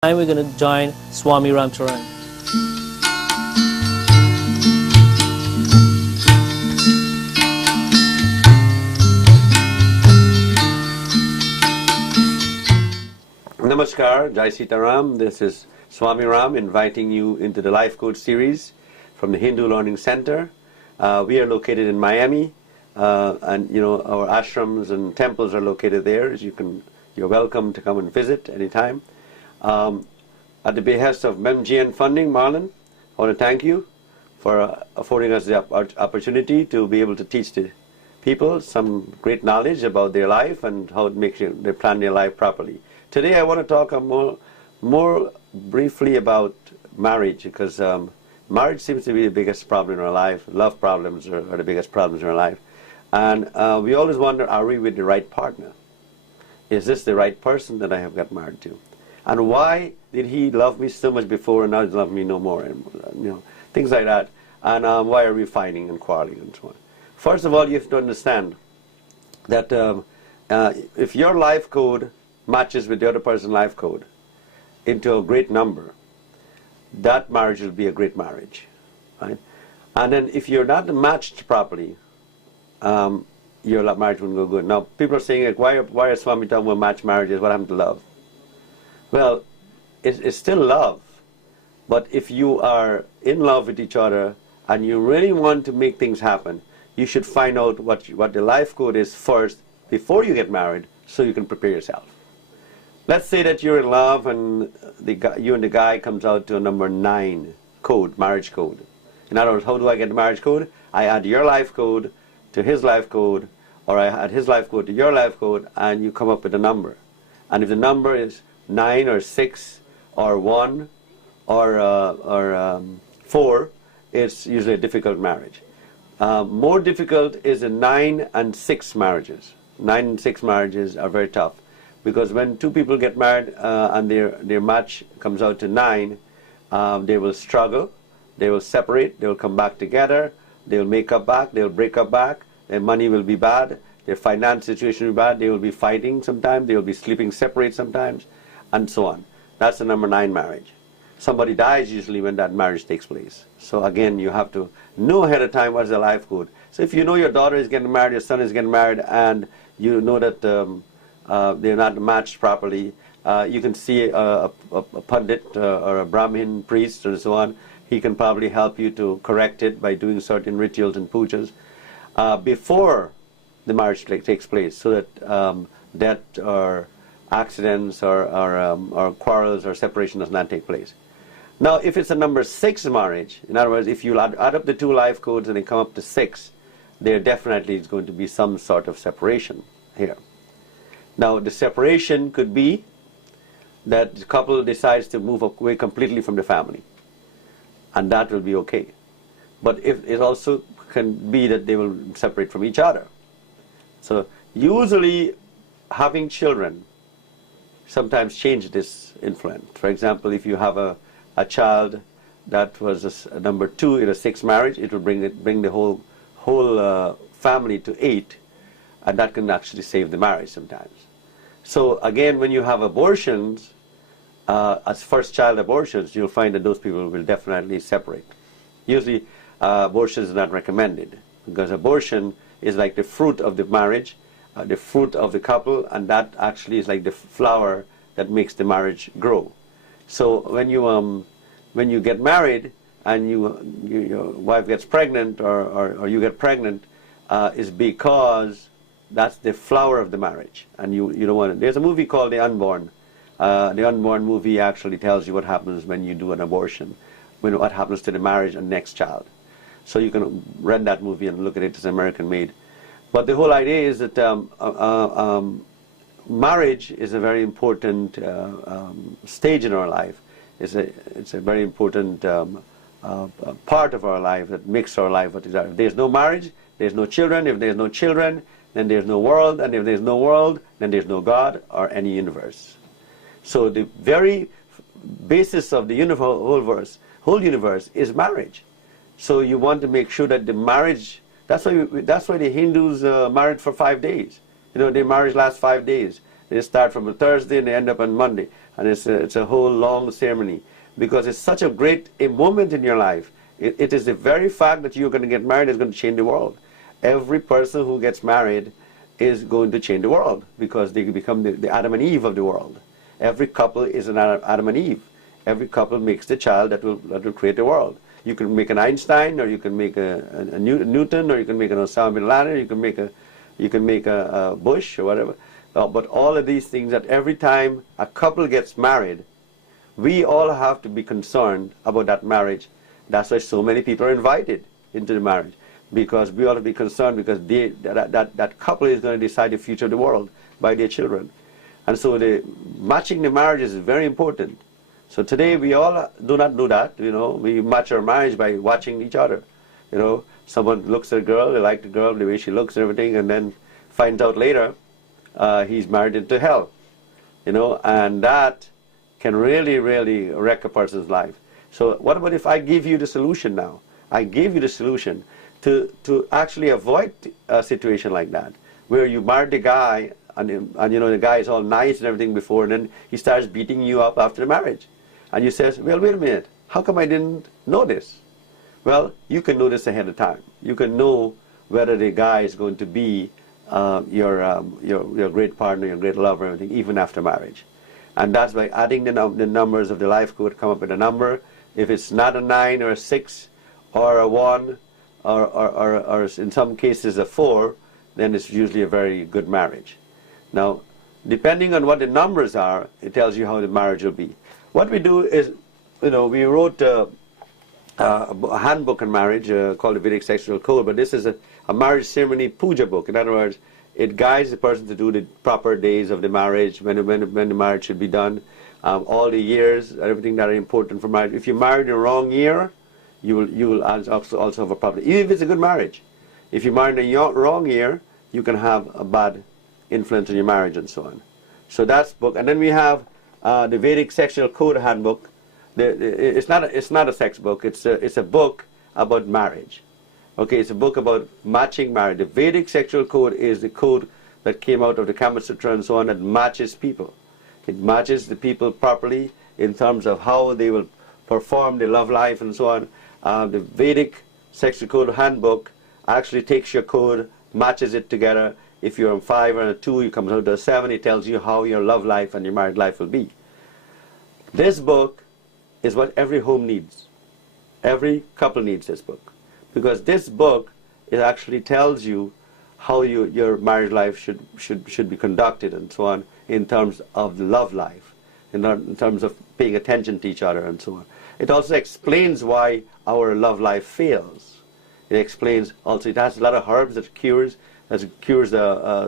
Time we're going to join Swami Ram Charran. Namaskar, Jai Sitaram. This is Swami Ram inviting you into the Lifecode series from the Hindu Learning Center. We are located in Miami, and our ashrams and temples are located there. You're welcome to come and visit anytime. At the behest of MGN Funding, Marlon, I want to thank you for affording us the opportunity to be able to teach the people some great knowledge about their life and how they plan their life properly. Today I want to talk more briefly about marriage, because marriage seems to be the biggest problem in our life. Love problems are the biggest problems in our life. And we always wonder, are we with the right partner? Is this the right person that I have got married to? And why did he love me so much before and now he loves me no more? And, things like that. And why are we fighting and quarreling and so on? First of all, you have to understand that if your life code matches with the other person's life code into a great number, that marriage will be a great marriage, right? And then if you're not matched properly, your marriage wouldn't go good. Now, people are saying, like, why are Swami talking about matched marriages? What happened to love? Well, it's still love, but if you are in love with each other and you really want to make things happen, you should find out what the life code is first before you get married, so you can prepare yourself. Let's say that you're in love and you and the guy comes out to a number 9 code, marriage code. In other words, how do I get the marriage code? I add your life code to his life code, or I add his life code to your life code, and you come up with a number. And if the number is 9 or 6 or 1 or 4, it's usually a difficult marriage. More difficult is the 9 and 6 marriages. 9 and 6 marriages are very tough, because when two people get married and their match comes out to 9, they will struggle, they will separate, they will come back together, they will make up back, they will break up back, their money will be bad, their finance situation will be bad, they will be fighting sometimes, they will be sleeping separate sometimes, and so on. That's the number 9 marriage. Somebody dies usually when that marriage takes place. So again, you have to know ahead of time what's the life code. So if you know your daughter is getting married, your son is getting married, and you know that they're not matched properly, you can see a pundit or a Brahmin priest and so on. He can probably help you to correct it by doing certain rituals and pujas before the marriage takes place, so that death or accidents or quarrels or separation does not take place. Now, if it's a number 6 marriage, in other words, if you add up the 2 life codes and they come up to 6, there definitely is going to be some sort of separation here. Now, the separation could be that the couple decides to move away completely from the family, and that will be okay. But if it also can be that they will separate from each other. So usually having children sometimes change this influence. For example, if you have a child that was a number 2 in a 6 marriage, it will bring the whole family to 8, and that can actually save the marriage sometimes. So again, when you have abortions, as first child abortions, you'll find that those people will definitely separate. Usually abortion is not recommended, because abortion is like the fruit of the marriage, the fruit of the couple, and that actually is like the flower that makes the marriage grow. So when you get married and your wife gets pregnant or you get pregnant, is because that's the flower of the marriage, and you don't want it. There's a movie called The Unborn. The Unborn movie actually tells you what happens when you do an abortion, what happens to the marriage and next child. So you can rent that movie and look at it. It's American made. But the whole idea is that marriage is a very important stage in our life. It's a very important part of our life that makes our life what it is. If there's no marriage, there's no children. If there's no children, then there's no world. And if there's no world, then there's no God or any universe. So the very basis of the whole universe is marriage. So you want to make sure that the marriage, that's why the Hindus married for 5 days. Their marriage lasts 5 days. They start from a Thursday and they end up on Monday. and it's a whole long ceremony, because it's such a great a moment in your life. It is the very fact that you're going to get married is going to change the world. Every person who gets married is going to change the world, because they become the Adam and Eve of the world. Every couple is an Adam and Eve. Every couple makes the child that will create the world. You can make an Einstein, or you can make a Newton, or you can make an Osama bin Laden, you can make a Bush or whatever. But all of these things, that every time a couple gets married, we all have to be concerned about that marriage. That's why so many people are invited into the marriage, because we ought to be concerned, because that couple is going to decide the future of the world by their children. And so matching the marriage is very important. So today we all do not do that. We match our marriage by watching each other. Someone looks at a girl, they like the girl, the way she looks and everything, and then finds out later he's married into hell. And that can really, really wreck a person's life. So what about if I give you the solution now? I gave you the solution to actually avoid a situation like that, where you married the guy, and the guy is all nice and everything before, and then he starts beating you up after the marriage. And you says, well, wait a minute, how come I didn't know this? Well, you can know this ahead of time. You can know whether the guy is going to be your great partner, your great lover, everything, even after marriage. And that's by adding the numbers of the life code, come up with a number. If it's not a 9 or a 6 or a 1 or in some cases a 4, then it's usually a very good marriage. Now, depending on what the numbers are, it tells you how the marriage will be. What we do is, we wrote a handbook on marriage called the Vedic Sexual Code, but this is a marriage ceremony puja book. In other words, it guides the person to do the proper days of the marriage, when the marriage should be done, all the years, everything that are important for marriage. If you married in the wrong year, you will also have a problem, even if it's a good marriage. If you married in the wrong year, you can have a bad influence on your marriage and so on. So that's book. And then we have the Vedic Sexual Code Handbook. It's not a sex book. It's a book about marriage. Okay, it's a book about matching marriage. The Vedic Sexual Code is the code that came out of the Kama Sutra and so on, that matches people. It matches the people properly in terms of how they will perform their love life and so on. The Vedic Sexual Code Handbook actually takes your code, matches it together. If you're on 5 or a 2, you come out to a 7. It tells you how your love life and your married life will be. This book is what every home needs. Every couple needs this book, because this book, it actually tells you how your marriage life should be conducted and so on, in terms of the love life, in terms of paying attention to each other and so on. It also explains why our love life fails. It explains also, it has a lot of herbs that cures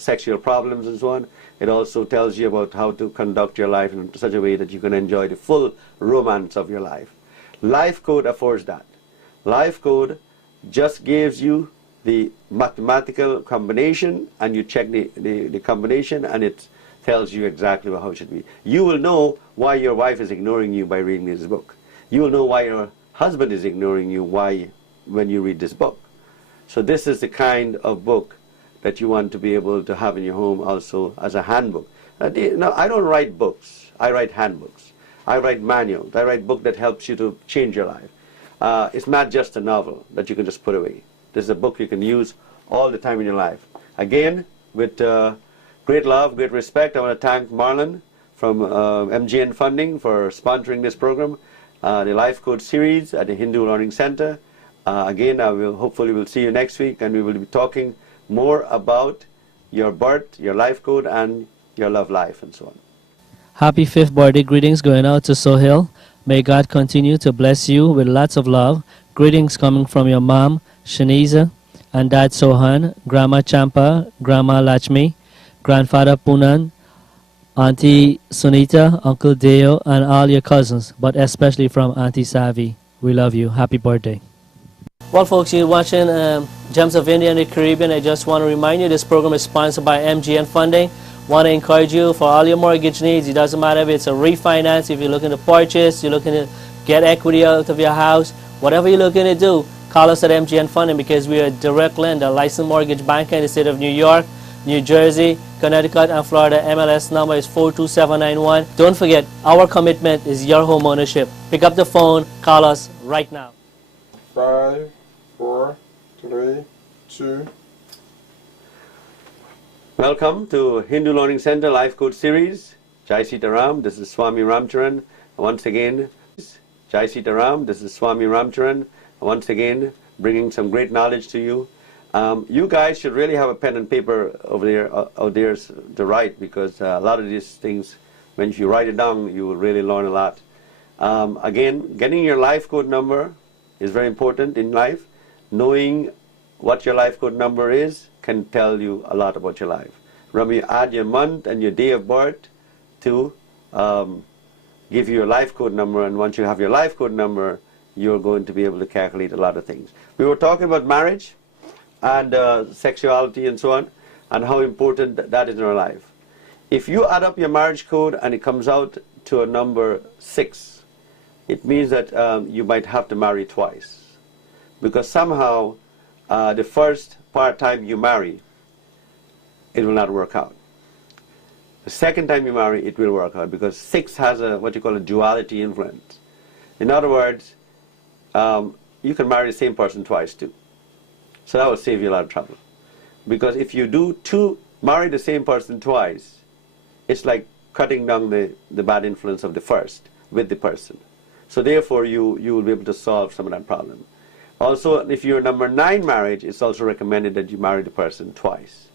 sexual problems and so on. It also tells you about how to conduct your life in such a way that you can enjoy the full romance of your life. Lifecode affords that. Lifecode just gives you the mathematical combination, and you check the combination, and it tells you exactly how it should be. You will know why your wife is ignoring you by reading this book. You will know why your husband is ignoring you when you read this book. So this is the kind of book that you want to be able to have in your home also as a handbook. Now, I don't write books. I write handbooks. I write manuals. I write book that helps you to change your life. It's not just a novel that you can just put away. This is a book you can use all the time in your life. Again, with great love, great respect, I want to thank Marlon from MGN Funding for sponsoring this program, the Life Code series at the Hindu Learning Center. Again, hopefully we'll see you next week, and we will be talking more about your birth, your life code, and your love life, and so on. Happy 5th birthday greetings going out to Sohail. May God continue to bless you with lots of love. Greetings coming from your mom, Shaniza, and dad Sohan, grandma Champa, grandma Lachmi, grandfather Punan, auntie Sunita, uncle Deo, and all your cousins, but especially from auntie Savi. We love you. Happy birthday. Well, folks, you're watching Gems of India and the Caribbean. I just want to remind you this program is sponsored by MGN Funding. Want to encourage you for all your mortgage needs. It doesn't matter if it's a refinance, if you're looking to purchase, you're looking to get equity out of your house, whatever you're looking to do, call us at MGN Funding, because we are a direct lender, licensed mortgage banker in the state of New York. New Jersey, Connecticut, and Florida. MLS number is 42791. Don't forget, our commitment is your home ownership. Pick up the phone, call us right now. 5, 4, 3, 2. Welcome to Hindu Learning Center Lifecode series. Jai Sita Ram, this is Swami Ram Charran. Once again, Jai Sita Ram, this is Swami Ram Charran. Once again, bringing some great knowledge to you. You guys should really have a pen and paper over there, out there to write, because a lot of these things, when you write it down, you will really learn a lot. Again, getting your life code number is very important in life. Knowing what your life code number is can tell you a lot about your life. Remember, you add your month and your day of birth to give you your life code number, and once you have your life code number, you're going to be able to calculate a lot of things. We were talking about marriage and sexuality and so on, and how important that is in our life. If you add up your marriage code and it comes out to a number 6, it means that you might have to marry twice. Because somehow the first time you marry, it will not work out. The second time you marry, it will work out, because 6 has what you call a duality influence. In other words, you can marry the same person twice too. So that will save you a lot of trouble. Because if you do marry the same person twice, it's like cutting down the bad influence of the first with the person. So therefore you will be able to solve some of that problem. Also, if you're number 9 marriage, it's also recommended that you marry the person twice.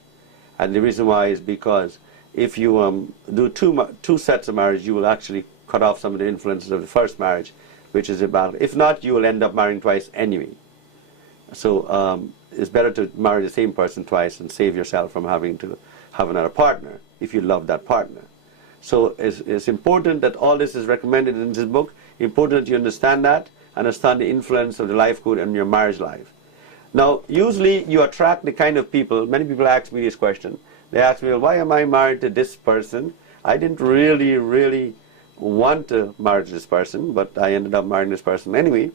And the reason why is because if you do two sets of marriage, you will actually cut off some of the influences of the first marriage, which is a battle. If not, you will end up marrying twice anyway. So it's better to marry the same person twice and save yourself from having to have another partner if you love that partner. So it's important that all this is recommended in this book. Important that you understand that, understand the influence of the life code on your marriage life. Now, usually you attract the kind of people, many people ask me this question. They ask me, well, why am I married to this person? I didn't really want to marry this person, but I ended up marrying this person anyway.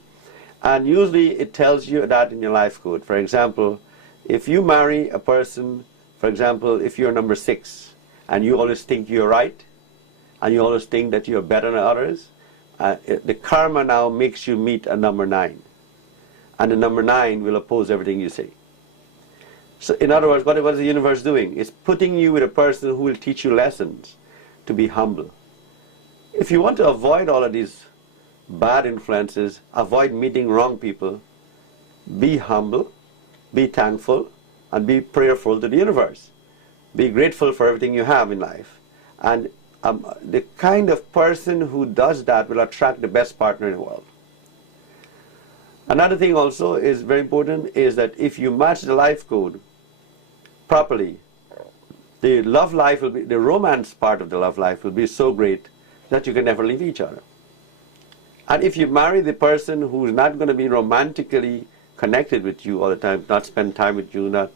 And usually it tells you that in your life code. For example, if you marry a person, for example, if you're number 6, and you always think you're right, and you always think that you're better than others, the karma now makes you meet a number 9. And the number 9 will oppose everything you say. So in other words, what is the universe doing? It's putting you with a person who will teach you lessons to be humble. If you want to avoid all of these bad influences, avoid meeting wrong people, be humble, be thankful, and be prayerful to the universe. Be grateful for everything you have in life. And the kind of person who does that will attract the best partner in the world. Another thing also is very important is that if you match the life code properly, the love life will be, the romance part of the love life will be so great that you can never leave each other. And if you marry the person who is not going to be romantically connected with you all the time, not spend time with you,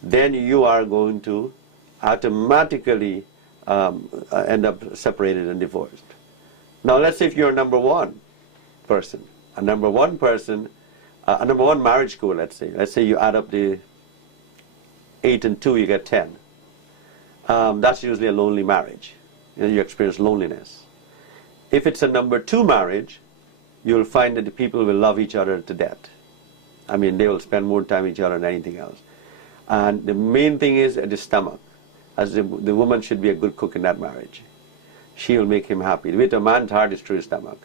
then you are going to automatically end up separated and divorced. Now let's say if you're a number 1 person, a number 1 person, a number 1 marriage code, let's say you add up the 8 and 2, you get 10. That's usually a lonely marriage. You experience loneliness. If it's a number 2 marriage, you'll find that the people will love each other to death. I mean, they will spend more time with each other than anything else. And the main thing is the stomach. As the woman should be a good cook in that marriage. She will make him happy. With a man's heart is through his stomach.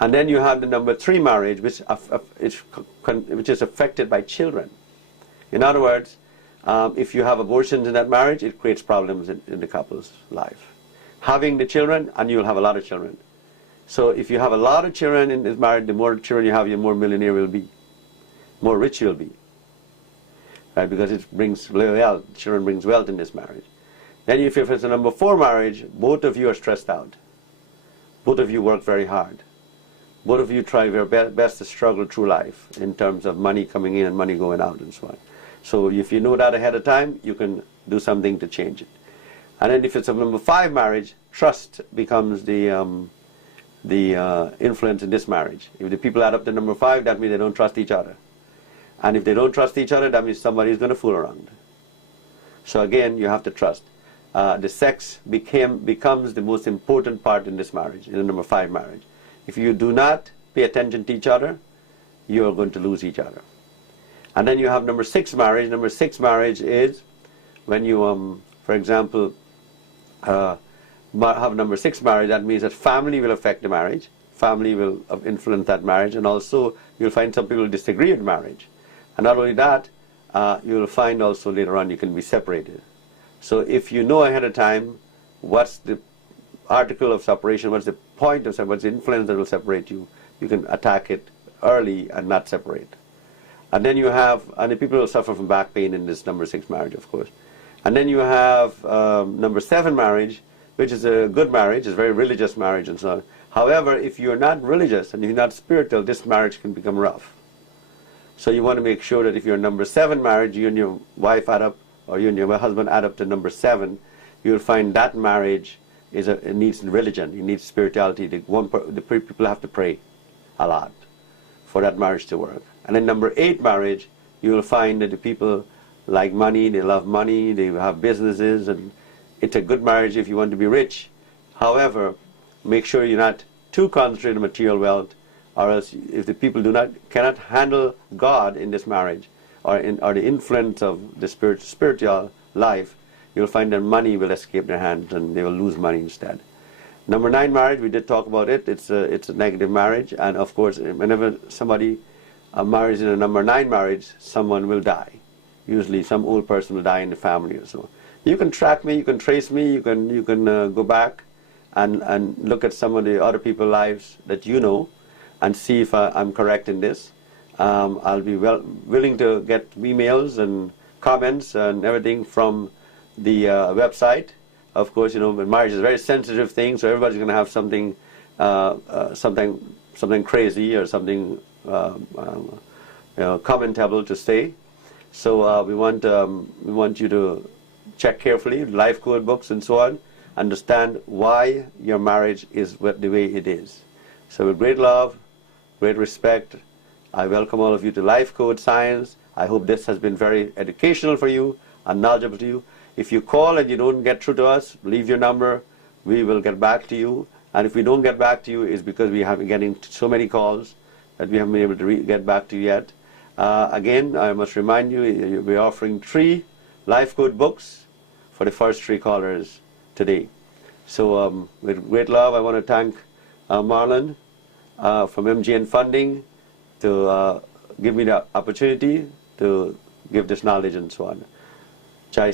And then you have the number 3 marriage, which is affected by children. In other words, if you have abortions in that marriage, it creates problems in the couple's life. Having the children, and you'll have a lot of children. So if you have a lot of children in this marriage, the more children you have, the more millionaire you'll be. More rich you'll be. Right? Because it brings wealth. Children brings wealth in this marriage. Then if it's a number 4 marriage, both of you are stressed out. Both of you work very hard. Both of you try your best to struggle through life in terms of money coming in and money going out and so on. So if you know that ahead of time, you can do something to change it. And then if it's a number 5 marriage, trust becomes the influence in this marriage. If the people add up to number 5, that means they don't trust each other. And if they don't trust each other, that means somebody is going to fool around. So again, you have to trust. The sex becomes the most important part in this marriage, in the number 5 marriage. If you do not pay attention to each other, you are going to lose each other. And then you have number 6 marriage. Number 6 marriage is when you, for example, have number 6 marriage. That means that family will affect the marriage. Family will influence that marriage, and also you'll find some people disagree with marriage. And not only that, you'll find also later on you can be separated. So if you know ahead of time what's the article of separation, what's the point of separation, what's the influence that will separate you, you can attack it early and not separate. And then you have, and the people will suffer from back pain in this number 6 marriage, of course. And then you have number 7 marriage, which is a good marriage, it's a very religious marriage and so on. However, if you're not religious and you're not spiritual, this marriage can become rough. So you want to make sure that if you're number 7 marriage, you and your wife add up, or you and your husband add up to number 7, you'll find that marriage it needs religion, it needs spirituality. The people have to pray a lot for that marriage to work. And then number 8 marriage, you will find that the people like money, they love money, they have businesses, and it's a good marriage if you want to be rich. However, make sure you're not too concentrated on material wealth, or else if the people cannot handle God in this marriage, or the influence of the spiritual life, you'll find that money will escape their hands and they will lose money instead. Number 9 marriage, we did talk about it. It's a negative marriage, and of course, whenever somebody marries in a number 9 marriage, someone will die. Usually, some old person will die in the family or so. You can track me, you can trace me, you can go back and look at some of the other people's lives that you know, and see if I'm correct in this. I'll be willing to get emails and comments and everything from the website. Of course, marriage is a very sensitive thing, so everybody's going to have something crazy or something commentable to say. So we want you to check carefully Lifecode books and so on. Understand why your marriage is the way it is. So with great love, great respect, I welcome all of you to Lifecode Science. I hope this has been very educational for you and knowledgeable to you. If you call and you don't get through to us, leave your number. We will get back to you. And if we don't get back to you, it's because we have been getting so many calls that we haven't been able to get back to you yet. Again, I must remind you, we're offering 3 Lifecode books for the first 3 callers today. So with great love, I want to thank Marlon from MGN Funding to give me the opportunity to give this knowledge and so on. Chai